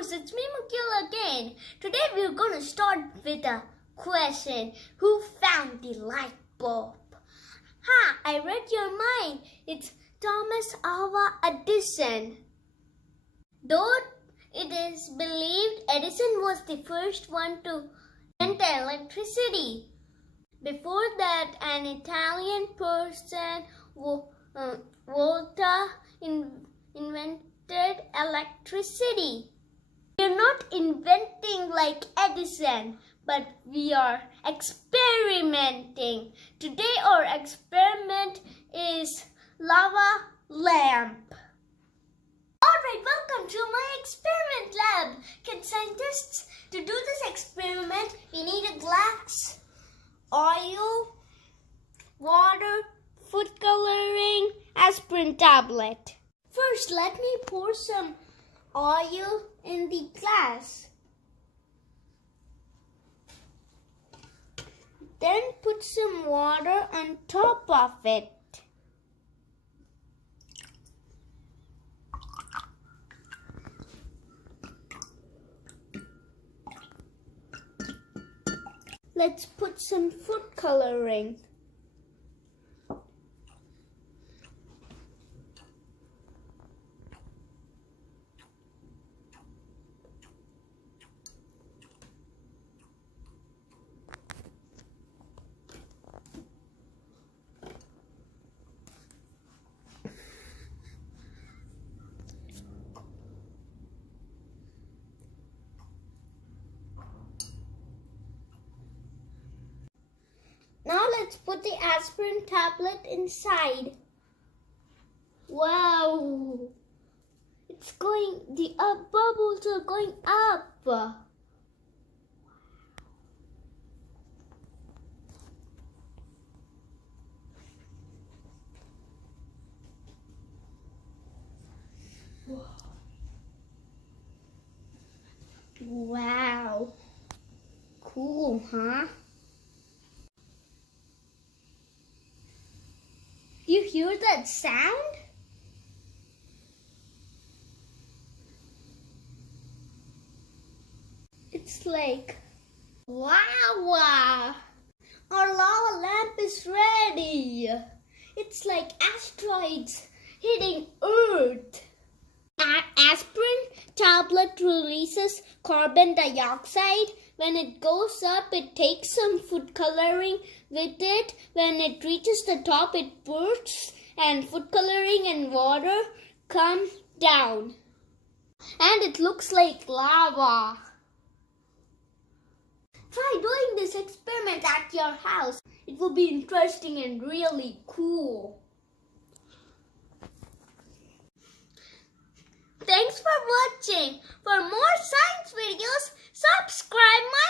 viewers, it's me Mukil again. Today we're going to start with a question. Who found the light bulb? I read your mind. It's Thomas Alva Edison. Though it is believed Edison was the first one to invent electricity. Before that, an Italian person, Volta, invented electricity. We're not inventing like Edison, but we are experimenting. Today our experiment is lava lamp. Alright, welcome to my experiment lab. Can scientists, to do this experiment, we need a glass, oil, water, food coloring, aspirin tablet. First, let me pour some oil in the glass. Then put some water on top of it. Let's put some food coloring. Now let's put the aspirin tablet inside. Wow! It's going, the bubbles are going up. Wow! Cool, huh? You hear that sound? It's like lava. Our lava lamp is ready. It's like asteroids hitting Earth. Aspirin tablet releases carbon dioxide. When it goes up, it takes some food coloring with it. When it reaches the top, it bursts and food coloring and water come down. And it looks like lava. Try doing this experiment at your house. It will be interesting and really cool. Thanks for watching. For more science videos, subscribe my